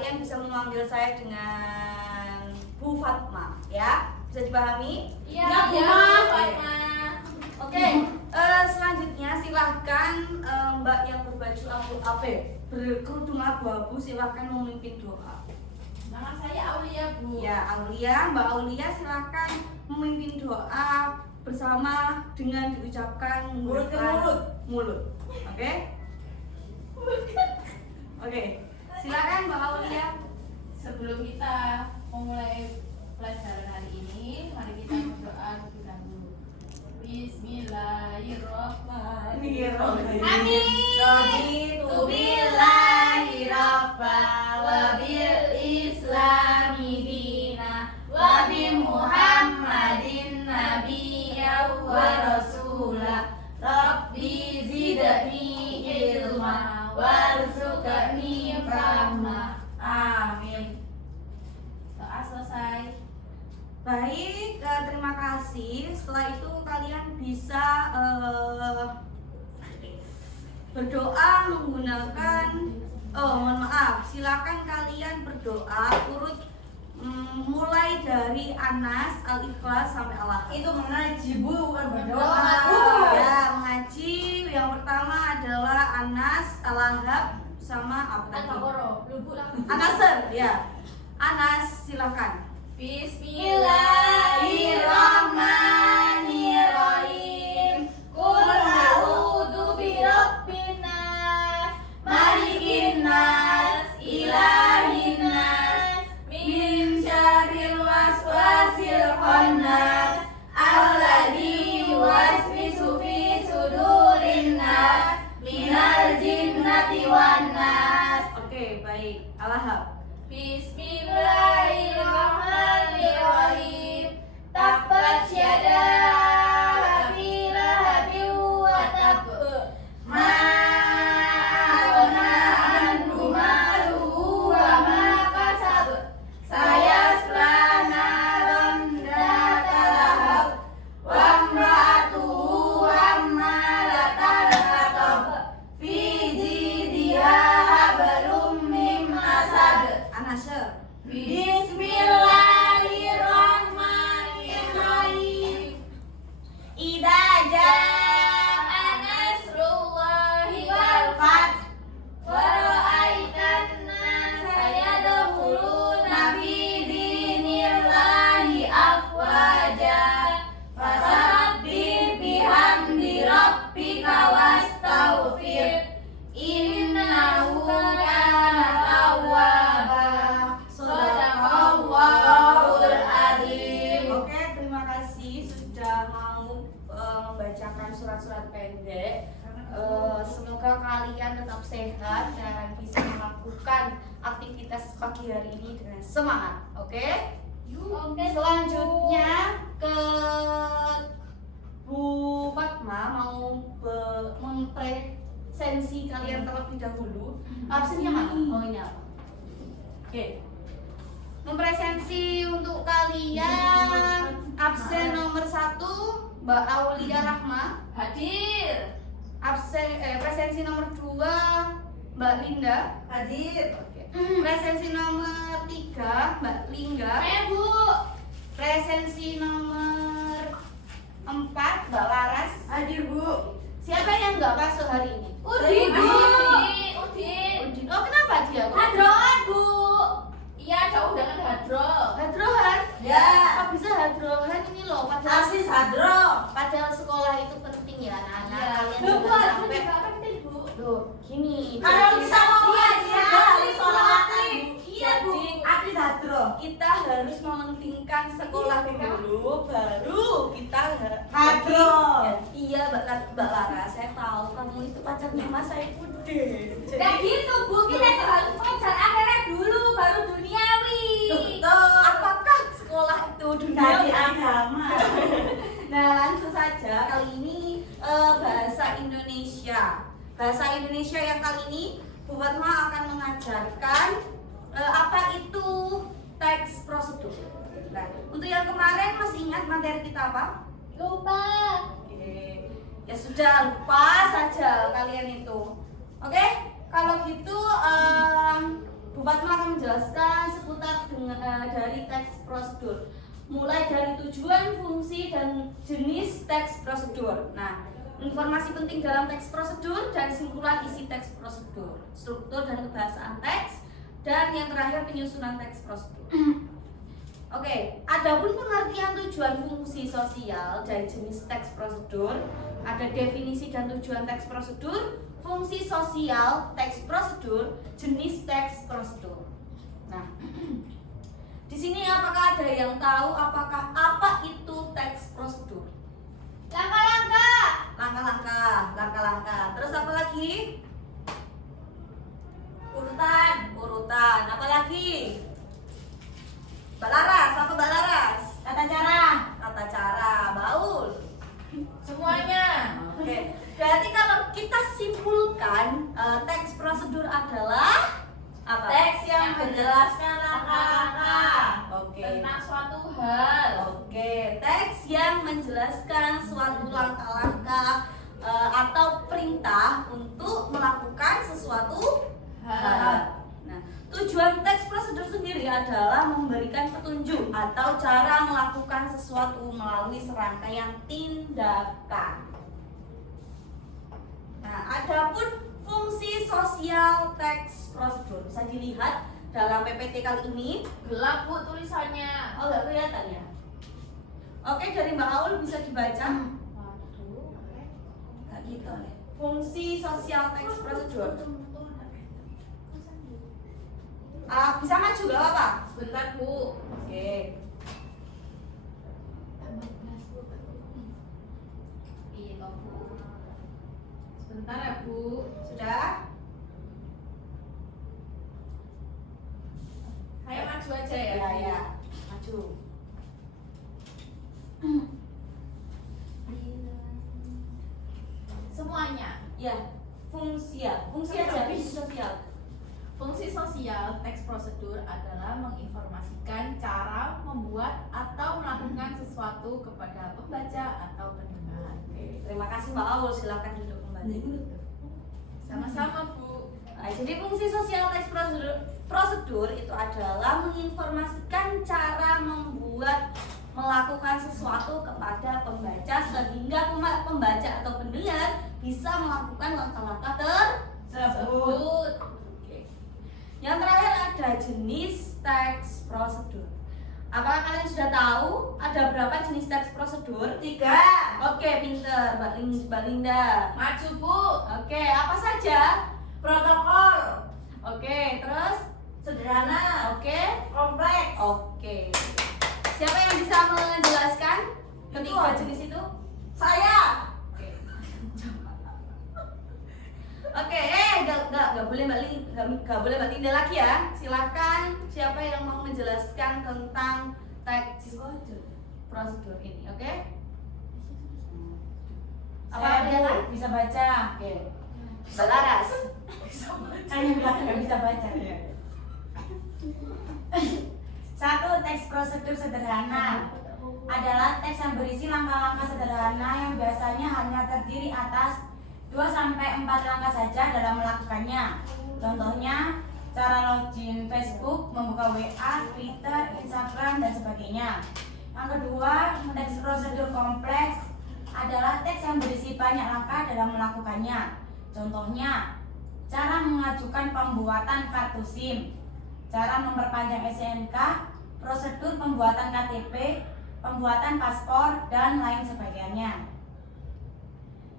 kalian bisa memanggil saya dengan Bu Fatma, ya? Bisa dipahami? Iya, Bu Fatma. Oke, selanjutnya silahkan Mbak yang berbaju berkerudung abu-abu silahkan memimpin doa. Nama saya Aulia, Bu. Ya, Aulia, Mbak Aulia silahkan memimpin doa bersama dengan diucapkan Mulut ke mulut. Mulut. Oke? Oke. Silakan Mbak Aulia. Sebelum kita memulai pelajaran hari ini, mari kita berdoa terlebih dahulu. Bismillahirrahmanirrahim. Amin. Raditu billahi rabba wa bil islami dina wa bi Muhammadin nabiyya wa rasula. Rabbi zidni ilma warzuqni fahma. Amin. Doa selesai. Baik, terima kasih. Setelah itu kalian bisa berdoa menggunakan mohon maaf, silakan kalian berdoa urut mulai dari Anas, Al-Ikhlas sampai Allah. Itu mengaji, Bu, bukan Berdoa. berdoa. Ya, mengaji. Yang pertama adalah Anas, Al-Lahab sama apa tadi? Anasir, ya. Anas, silakan. Bismillahirrahmanirrahim. Qul a'udzu birabbin nas, malikin nas, ilahin nas, min syarril waswasil khannas, alladzi yuwaswisu fi sudurin nas, minal jinnati wan nas. Oke, baik. Al-Lahab. Bismillahirrahmanirrahim. Tabbat yada abi lahabin wa tab. Ma aghna anhu maluhu wa ma kasab. Sayasla naran dzata lahab. Wa imra'atuhu hammalatan hatab. Fi jidha hablum min masad. Anasir. Bismillahirrahmanirrahim. Idza jaa nasrullahi wal fath wa ra'aitan nasa yadkhuluna fi dinillahi afwaja fasabbih bihamdi rabbika wastaghfir innahu kana tawwaba. Shadaqallahul adzim. Oke, terima kasih sudah mau membacakan surat-surat pendek. Semoga kalian tetap sehat dan bisa melakukan aktivitas pagi hari ini dengan semangat. Oke? Selanjutnya ke Bu Fatma mau mempresensi kalian terlebih dahulu. Absennya mana? Oh, ini apa? Oke. Mempresensi untuk kalian absen nomor 1 Mbak Aulia Rahma. Hadir. Presensi nomor 2 Mbak Linda. Hadir. Presensi nomor 3 Mbak Lingga. Bu. Presensi nomor 4 Mbak Laras. Hadir, Bu. Siapa yang nggak masuk hari ini? Udin, Bu. Udin. Oh, kenapa dia? Hadroan, Bu. Iya, ada undangan hadro. Hadrohan? Ya. Kok bisa hadrohan ini loh? Padahal Asis hadro. Padahal sekolah itu penting ya anak-anak. Iya. Kalian Bu, jangan hadro sampai juga penting, Bu. Loh, gini. Kalau bisa mau Iya, aja, harus sholatin. Iya, Bu. Jadi, Asis hadro. kita harus mementingkan sekolah dulu, baru kita Hadro. Iya, Mbak Lara, saya tahu kamu itu pacarnya Mas Saifuddin. Nah gitu, Bu, kita harus mengejar akhirat dulu, baru duniawi. Betul. Apakah sekolah itu Tadi dunia? agama. Nah, langsung saja kali ini bahasa Indonesia. Bahasa Indonesia yang kali ini Bu Fatma akan mengajarkan apa itu teks prosedur. Nah, untuk yang kemarin masih ingat materi kita apa? Lupa. Oke. Ya sudah, lupa saja kalian itu. Oke? Kalau gitu Bu Bu Fatma akan menjelaskan seputar dari teks prosedur, mulai dari tujuan, fungsi, dan jenis teks prosedur. Nah, informasi penting dalam teks prosedur dan simpulan isi teks prosedur, struktur dan kebahasaan teks, dan yang terakhir penyusunan teks prosedur. Oke, adapun pengertian tujuan, fungsi, sosial dari jenis teks prosedur, ada definisi dan tujuan teks prosedur, fungsi sosial teks prosedur, jenis teks prosedur. Nah, di sini apakah ada yang tahu apakah apa itu teks prosedur? Langkah-langkah. Terus apa lagi? Urutan. Apa lagi? Mbak Laras. Tata cara. Baul. Semuanya. Oke. Berarti kalau kita simpulkan teks prosedur adalah apa? Teks yang menjelaskan langkah-langkah Oke. tentang suatu hal. Oke, teks yang menjelaskan suatu langkah-langkah atau perintah untuk melakukan sesuatu hal. Nah, tujuan teks prosedur sendiri adalah memberikan petunjuk atau cara melakukan sesuatu melalui serangkaian tindakan. Nah, adapun fungsi sosial teks prosedur bisa dilihat dalam PPT kali ini. Gelap Bu tulisannya. Oh, nggak kelihatan ya? Oke, dari Mbak Aul bisa dibaca. Waduh. Nggak gitu nih. Fungsi sosial teks prosedur. Bisa maju gak apa-apa? Sebentar Bu. Oke. Iya toh Bu. Sebentar ya Bu. Sudah? Saya maju aja ya. Ya. Maju. Semuanya. Ya, fungsi aja, fungsi sosial. Fungsi sosial teks prosedur adalah menginformasikan cara membuat atau melakukan sesuatu kepada pembaca atau pendengar. Oke, terima kasih Mbak Aul, silakan duduk kembali. Sama-sama Bu. Nah, jadi fungsi sosial teks prosedur itu adalah menginformasikan cara membuat melakukan sesuatu kepada pembaca sehingga pembaca atau pendengar bisa melakukan langkah-langkah tersebut. Oke. Yang terakhir ada jenis teks prosedur. Apakah kalian sudah tahu ada berapa jenis teks prosedur? 3. Oke, pinter Mbak Linda. Maju Bu. Oke, apa saja? Protokol. Oke, terus Sederhana. oke. Kompleks. Oke. Siapa yang bisa menjelaskan ketiga jenis itu? Saya. Oke, nggak boleh nggak boleh Mbak Linda lagi ya. Silakan siapa yang mau menjelaskan tentang teks prosedur ini, oke? Apa Saya kelihatan? bisa baca. Oke. Mbak Laras. Saya bilang nggak bisa baca. 1. Teks prosedur sederhana adalah teks yang berisi langkah-langkah sederhana yang biasanya hanya terdiri atas 2-4 langkah saja dalam melakukannya. Contohnya, cara login Facebook, membuka WA, Twitter, Instagram, dan sebagainya. Yang kedua, teks prosedur kompleks adalah teks yang berisi banyak langkah dalam melakukannya. Contohnya, cara mengajukan pembuatan kartu SIM, cara memperpanjang SNK, prosedur pembuatan KTP, pembuatan paspor, dan lain sebagainya.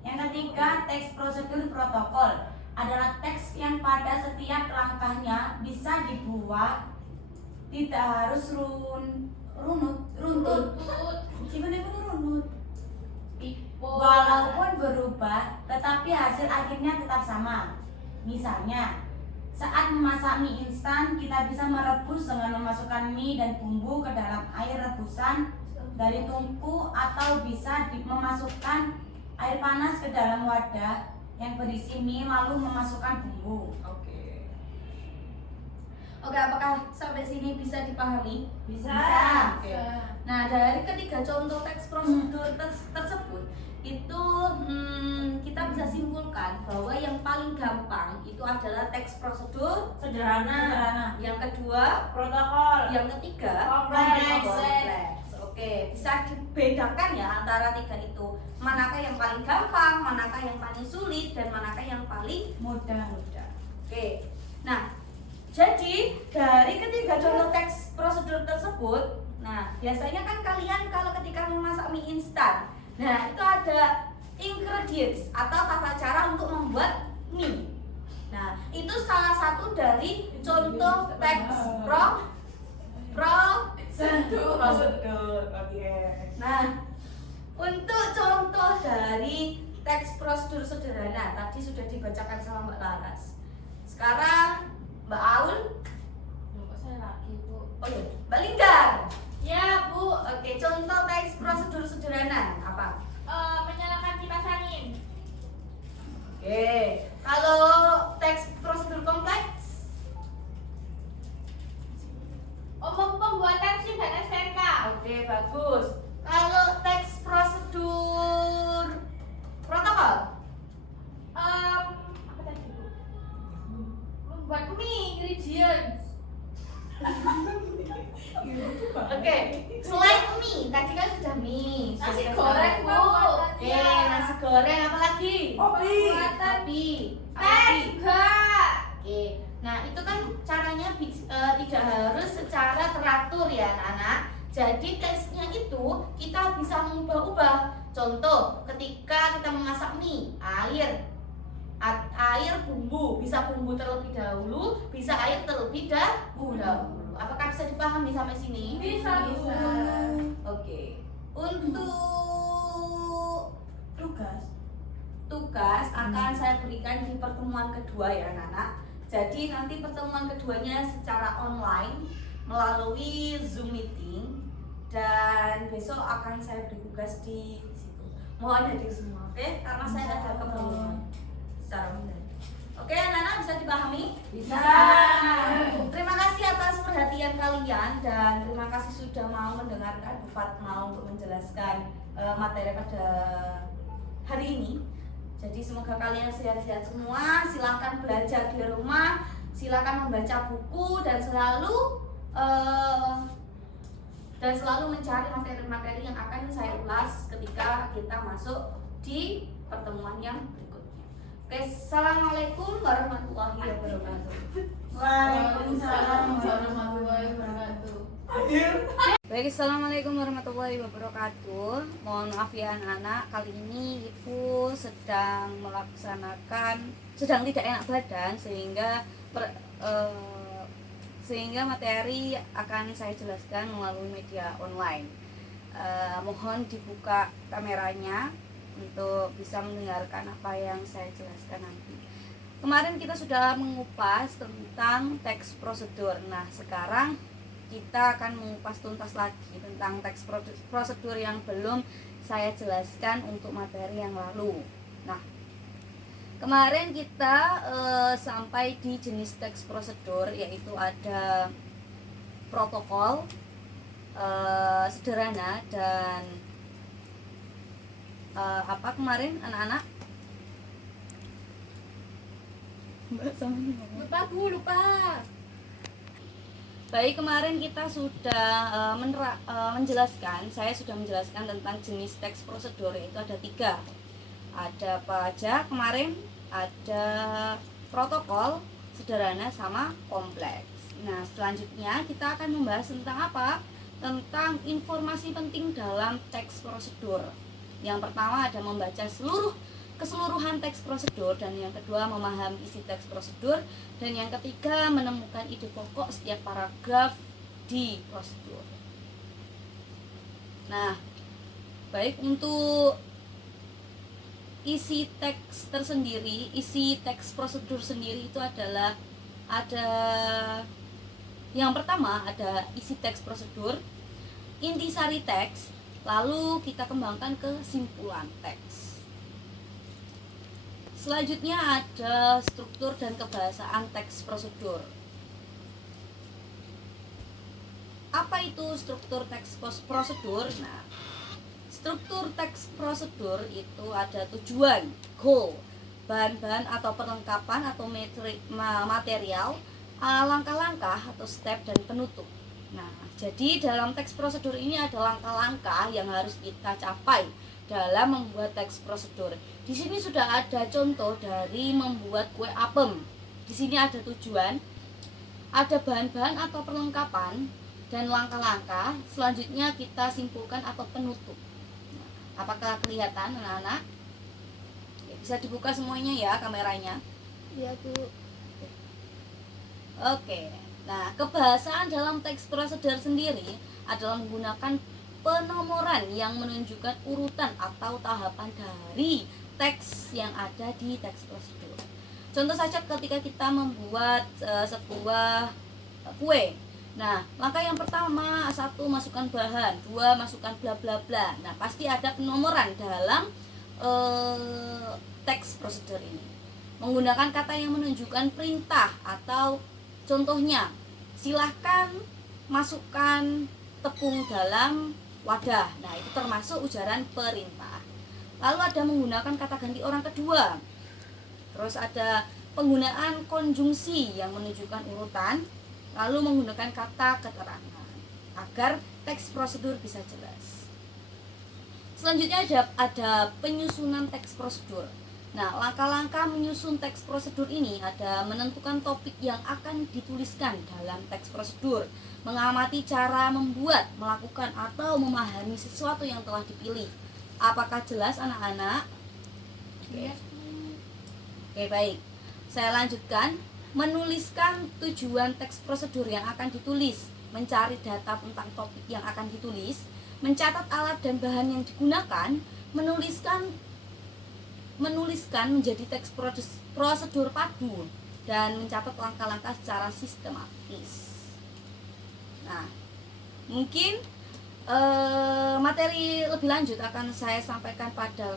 Yang ketiga, teks prosedur protokol adalah teks yang pada setiap langkahnya bisa dibuat, tidak harus runtut. Gimana pun runut. Walaupun berubah, tetapi hasil akhirnya tetap sama. Misalnya, saat memasak mie instan, kita bisa merebus dengan memasukkan mie dan bumbu ke dalam air rebusan dari tungku, atau bisa memasukkan air panas ke dalam wadah yang berisi mie lalu memasukkan bumbu. Oke. Oke, apakah sampai sini bisa dipahami? Bisa. Oke. Nah, dari ketiga contoh teks prosedur tersebut, itu kita bisa simpulkan bahwa yang paling gampang itu adalah teks prosedur Sederhana. yang kedua, Protokol. yang ketiga Kompleks. kompleks. Oke, bisa dibedakan ya antara tiga itu. Manakah yang paling gampang, manakah yang paling sulit, dan manakah yang paling Mudah. mudah. Oke. Nah, jadi dari ketiga contoh teks prosedur tersebut, nah biasanya kan kalian kalau ketika memasak mie instan, nah itu ada ingredients atau tata cara untuk membuat mie. Nah, itu salah satu dari contoh teks prosedur. Oke. Nah, untuk contoh dari teks prosedur sederhana tadi sudah dibacakan sama Mbak Laras. Sekarang Mbak Aul, Loh, kok saya lagi, Bu? oh iya, Mbak Linggar. Ya, Bu. Oke, contoh teks prosedur sederhana apa? Menyalakan kipas angin. Oke, kalau teks prosedur kompleks, Pembuatan SIM dan STNK. oke bagus. Kalau teks prosedur protokol, Apa tadi, Bu? Membuat mie ingredients. oke. Selain mie, tadi kan sudah mie. Nasi sudah goreng, tahu. Bu. Oke, nasi goreng apa lagi? Kopi. Kopi. Apa Teh lagi? juga. Oke, nah itu kan caranya tidak harus secara teratur ya anak-anak. Jadi tesnya itu kita bisa mengubah-ubah. Contoh, ketika kita memasak mie, air bumbu, bisa bumbu terlebih dahulu, bisa air terlebih dahulu. Apakah bisa dipahami sampai sini? Bisa, Bu. Oke. Untuk tugas akan saya berikan di pertemuan kedua ya anak-anak. Jadi nanti pertemuan keduanya secara online melalui Zoom meeting dan besok akan saya beri tugas di situ. Mohon hadir semua, oke? Karena saya ada keperluan secara online. Oke, anak-anak bisa dipahami? Bisa. Terima kasih atas perhatian kalian dan terima kasih sudah mau mendengarkan Bu Fatma untuk menjelaskan materi pada hari ini. Jadi semoga kalian sehat-sehat semua. Silakan belajar di rumah, silakan membaca buku dan selalu mencari materi-materi yang akan saya ulas ketika kita masuk di pertemuan yang berikutnya. Oke, assalamualaikum warahmatullahi wabarakatuh. Waalaikumsalam warahmatullahi wabarakatuh. Baik, assalamualaikum warahmatullahi wabarakatuh. Mohon maaf ya anak-anak, kali ini ibu sedang tidak enak badan sehingga materi akan saya jelaskan melalui media online. Mohon dibuka kameranya untuk bisa mendengarkan apa yang saya jelaskan nanti. Kemarin kita sudah mengupas tentang teks prosedur. Nah, sekarang kita akan mengupas tuntas lagi tentang teks prosedur yang belum saya jelaskan untuk materi yang lalu. Nah, kemarin kita sampai di jenis teks prosedur, yaitu ada protokol, sederhana, dan apa kemarin anak-anak? Mbak sama ini ngomong. Lupa, Bu, lupa. Baik, kemarin kita sudah saya sudah menjelaskan tentang jenis teks prosedur, yaitu ada 3. Ada apa aja kemarin? Ada protokol, sederhana, sama kompleks. Nah, selanjutnya kita akan membahas tentang apa? Tentang informasi penting dalam teks prosedur. Yang pertama ada membaca keseluruhan teks prosedur, dan yang kedua memahami isi teks prosedur, dan yang ketiga menemukan ide pokok setiap paragraf di prosedur. Nah, baik, untuk isi teks tersendiri, isi teks prosedur sendiri itu adalah ada yang pertama ada isi teks prosedur, intisari teks, lalu kita kembangkan ke kesimpulan teks. Selanjutnya ada struktur dan kebahasaan teks prosedur. Apa itu struktur teks prosedur? Nah, struktur teks prosedur itu ada tujuan, goal, bahan-bahan atau perlengkapan atau material, langkah-langkah atau step dan penutup. Nah, jadi dalam teks prosedur ini ada langkah-langkah yang harus kita capai dalam membuat teks prosedur. Di sini sudah ada contoh dari membuat kue apem. Di sini ada tujuan, ada bahan-bahan atau perlengkapan, dan langkah-langkah. Selanjutnya kita simpulkan atau penutup. Nah, apakah kelihatan anak-anak? Bisa dibuka semuanya ya kameranya. Iya, Bu. Oke. Nah, kebahasaan dalam teks prosedur sendiri adalah menggunakan penomoran yang menunjukkan urutan atau tahapan dari teks yang ada di teks prosedur. Contoh saja ketika kita membuat sebuah kue. Nah, langkah yang pertama, 1, masukkan bahan, 2, masukkan bla bla bla. Nah, pasti ada penomoran dalam teks prosedur ini. Menggunakan kata yang menunjukkan perintah atau contohnya, silahkan masukkan tepung dalam wadah. Nah, itu termasuk ujaran perintah. Lalu ada menggunakan kata ganti orang kedua. Terus ada penggunaan konjungsi yang menunjukkan urutan. Lalu menggunakan kata keterangan agar teks prosedur bisa jelas. Selanjutnya ada penyusunan teks prosedur. Nah, langkah-langkah menyusun teks prosedur ini ada menentukan topik yang akan dituliskan dalam teks prosedur, mengamati cara membuat, melakukan, atau memahami sesuatu yang telah dipilih. Apakah jelas anak-anak? Iya. Oke, baik. Saya lanjutkan. Menuliskan tujuan teks prosedur yang akan ditulis, mencari data tentang topik yang akan ditulis, mencatat alat dan bahan yang digunakan, menuliskan menjadi teks prosedur padu, dan mencatat langkah-langkah secara sistematis. Nah, mungkin materi lebih lanjut akan saya sampaikan pada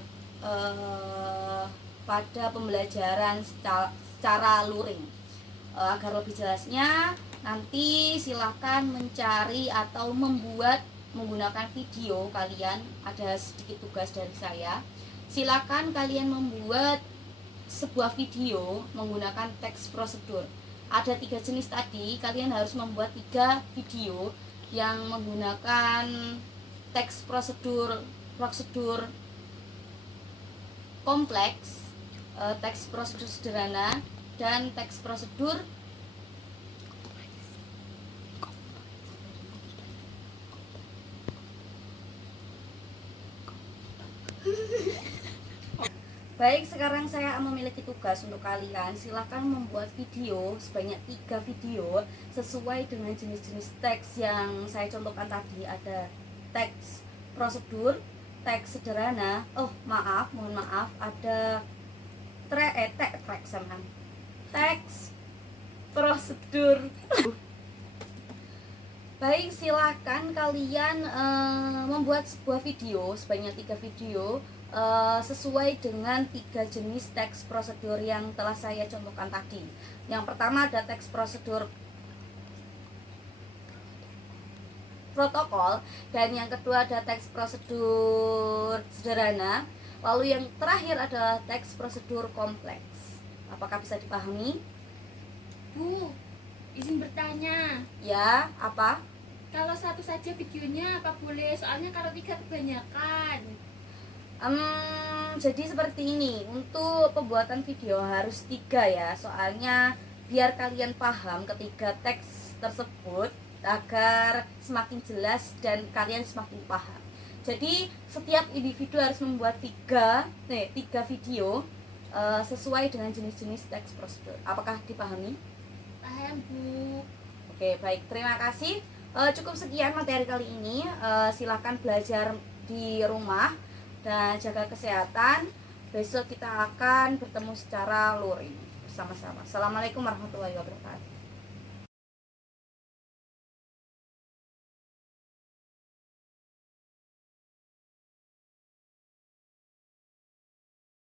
pembelajaran secara luring. Agar lebih jelasnya, nanti silahkan mencari atau membuat menggunakan video kalian. Ada sedikit tugas dari saya. Silakan kalian membuat sebuah video menggunakan teks prosedur. Ada 3 jenis tadi, kalian harus membuat 3 video yang menggunakan teks prosedur kompleks, teks prosedur sederhana, dan teks prosedur Baik, sekarang saya memiliki tugas untuk kalian. Silahkan membuat video sebanyak 3 video sesuai dengan jenis-jenis teks yang saya contohkan tadi. Ada teks prosedur, teks sederhana. Mohon maaf, ada teks prosedur. Baik, silahkan kalian membuat sebuah video sebanyak 3 video sesuai dengan 3 jenis teks prosedur yang telah saya contohkan tadi. Yang pertama ada teks prosedur protokol, dan yang kedua ada teks prosedur sederhana. Lalu yang terakhir adalah teks prosedur kompleks. Apakah bisa dipahami? Bu, izin bertanya. Ya, apa? Kalau satu saja videonya apa boleh? Soalnya kalau 3 kebanyakan. Jadi seperti ini. Untuk pembuatan video harus 3 ya. Soalnya biar kalian paham ketiga teks tersebut agar semakin jelas dan kalian semakin paham. Jadi setiap individu harus membuat 3 video sesuai dengan jenis-jenis teks prosedur. Apakah dipahami? Paham, Bu. Oke, baik. Terima kasih. Cukup sekian materi kali ini. Silakan belajar di rumah dan jaga kesehatan. Besok kita akan bertemu secara luring bersama-sama. Assalamualaikum warahmatullahi wabarakatuh.